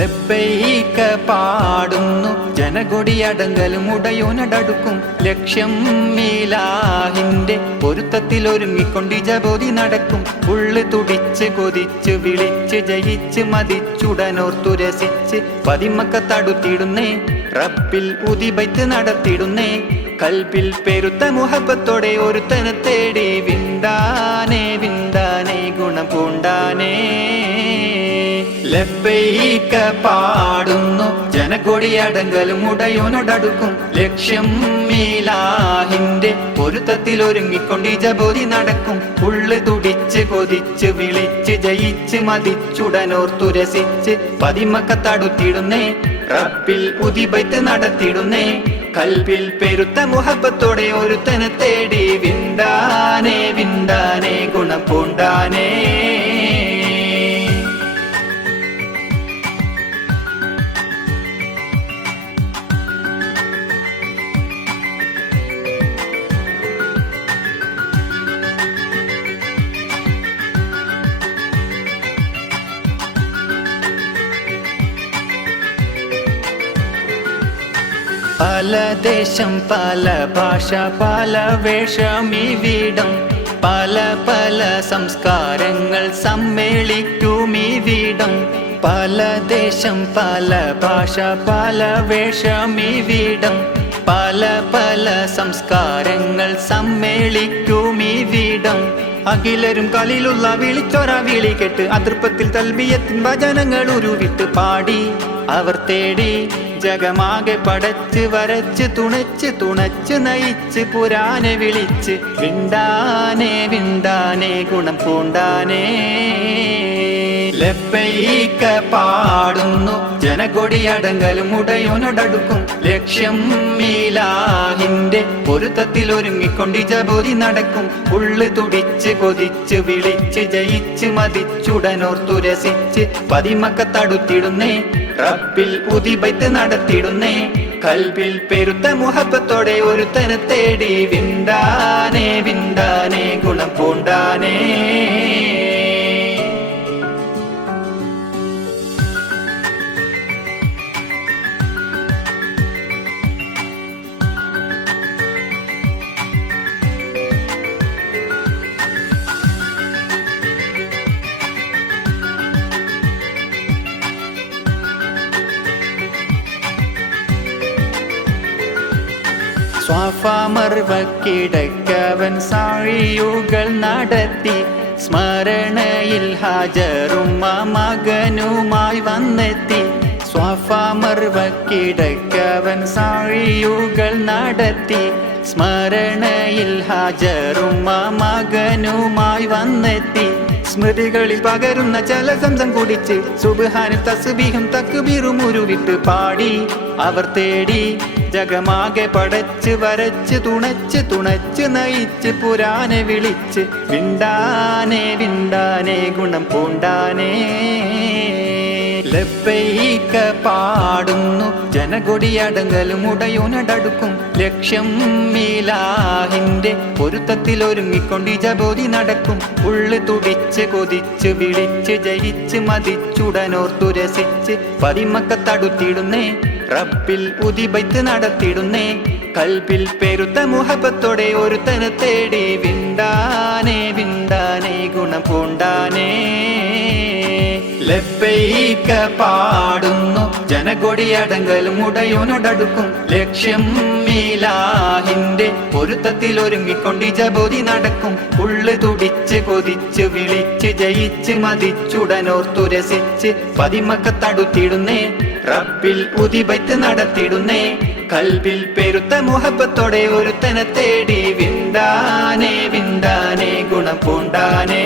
ലബ്ബൈക പാടുന്നു. ജനകൊടിയടങ്കലും ഉടയോനടടുക്കും. ലക്ഷ്യം മീലാഹിന്റെ പൊരുത്തത്തിൽ ഒരുങ്ങിക്കൊണ്ട് ജബോധി നടക്കും. ഉള്ളു തുടിച്ച് കൊതിച്ച് വിളിച്ച് ജയിച്ച് മതിച്ചുടനോർത്തു രസിച്ച് പതിമക്ക തടുത്തിടുന്നേ. റബ്ബിൽ ഉതിപൈത്ത് നടത്തിടുന്നേ. കൽബിൽ പെരുത്ത മുഹബത്തോടെ ഒരുത്തനെ തേടി വിന്താനേ വിന്താനേ ഗുണം പൂണ്ടാനേ. ലബ്ബൈക പാടുന്നു. ജനകൊടിയടങ്കലും ഉടയോനോടടുക്കും. ലക്ഷ്യം മീലാഹിന്റെ പൊരുത്തത്തിൽ ഒരുങ്ങിക്കൊണ്ട് ജബോധി നടക്കും. ഉള്ളു തുടിച്ച് കൊതിച്ച് വിളിച്ച് ജയിച്ച് മതിച്ചുടനോർ തുരസിച്ച് പതിമക്ക തടുത്തിടുന്നേ റബ്ബിൽ ഉതിബൈത്ത് നടത്തിടുന്നേ. കൽബിൽ പെരുത്ത മുഹബത്തോടെ ഒരുത്തനെ തേടി വിണ്ടാനേ വിണ്ടാനേ ഗുണം പൂണ്ടാനേ. പല ദേശം പല ഭാഷ പല വേഷമിവിടം പല പല സംസ്കാരങ്ങൾ സമ്മേളിക്കും ഇവിടം. പല ദേശം പല ഭാഷ പല വേഷമിവിടം പല പല സംസ്കാരങ്ങൾ സമ്മേളിക്കും ഇവിടം. അഖിലരും കളിലുള്ള വിളിച്ചൊര വിളി കെട്ട് അതിർപ്പത്തിൽ തൽബിയത്തിൻ ഭജനങ്ങൾ ഉരുവിട്ട് പാടി. അവർ തേടി ജഗമാകെ പടച്ച് വരച്ച് തുണച്ച് തുണച്ച് നയിച്ച് പുരാനെ വിളിച്ച് വിണ്ടാനേ വിണ്ടാനേ ഗുണം പൂണ്ടാനേ. ലബ്ബൈക പാടുന്നു. ജനകൊടിയടങ്കലും ഉടയോനടടുക്കും ലക്ഷ്യം മീലാഹിന്റെ പൊരുത്തത്തിൽ ഒരുങ്ങിക്കൊണ്ട് ജബോധി നടക്കും. ഉള്ളു തുടിച്ച് കൊതിച്ച് വിളിച്ച് ജയിച്ച് മതിച്ചുടനോർത്തു രസിച്ച് പതിമക്ക തടുത്തിടുന്നേ. റബ്ബിൽ ഉതിബൈത്ത് നടത്തിടുന്നേ. കൽബിൽ പെരുത്ത മുഹബത്തോടെ ഒരുത്തനെ തേടി വിണ്ടാനേ വിണ്ടാനേ ഗുണം പൂണ്ടാനേ. സ്വാഫമർവക്കിടക്കവൻ സാഴിയുകൾ നടത്തി. സ്മരണയിൽ ഹാജറും മകനുമായി വന്നെത്തി. സ്വാഫാമർവക്കിടക്കവൻ സാഴിയുകൾ നടത്തി. സ്മരണയിൽ ഹാജറും മകനുമായി വന്നെത്തി. സ്മൃതികളിൽ പകരുന്ന ജലസംസം കുടിച്ച് സുബാനും തസ്ബീഹും തക്ബീറും ഉരുവിട്ട് പാടി. അവർ തേടി ജഗമാകെ പടച്ച് വരച്ച് തുണച്ച് തുണച്ച് നയിച്ച് പുരാനെ വിളിച്ച് വിണ്ടാനേ വിണ്ടാനേ ഗുണം പൂണ്ടാനേ. ലബ്ബൈക പാടുന്നു. ജനകൊടിയടങ്കലും ഉടയോനടടുക്കും. ലക്ഷ്യം മീലാഹിന്റെ പൊരുത്തത്തിൽ ഒരുങ്ങിക്കൊണ്ട് ജബോധി നടക്കും. ഉള്ളു തുടിച്ച് കൊതിച്ച് വിളിച്ച് ജയിച്ച് മതിച്ചുടനോർത്തു രസിച്ച് പതിമക്ക തടുത്തിടുന്നേ. റബ്ബിൽ ഉതിബൈത്ത് നടത്തിടുന്നേ. കൽബിൽ പെരുത്ത മുഹബത്തോടെ ഒരുത്തനെ തേടി വിണ്ടാനേ വിണ്ടാനേ ഗുണം പൂണ്ടാനേ. ലബ്ബൈക പാടുന്നു. ജനകൊടിയടങ്കൽ ഉടയോനടടുക്കും ലക്ഷ്യം മീലാഹിന്റെ പൊരുത്തത്തിൽ ഒരുങ്ങിക്കൊണ്ട് ജബോധി നടക്കും. ഉള്ളു തുടിച്ച് കൊതിച്ച് വിളിച്ച് ജയിച്ച് മതിച്ചുടനോർത്തു രസിച്ച് പതിമക്ക തടുത്തിടുന്നേ. റബ്ബിൽ ഉതിബൈത്ത് നടത്തിടുന്നേ. കൽബിൽ പെരുത്ത മുഹബത്തോടെ ഒരുത്തനെ തേടി വിന്താനേ വിന്താനേ ഗുണം പൂണ്ടാനേ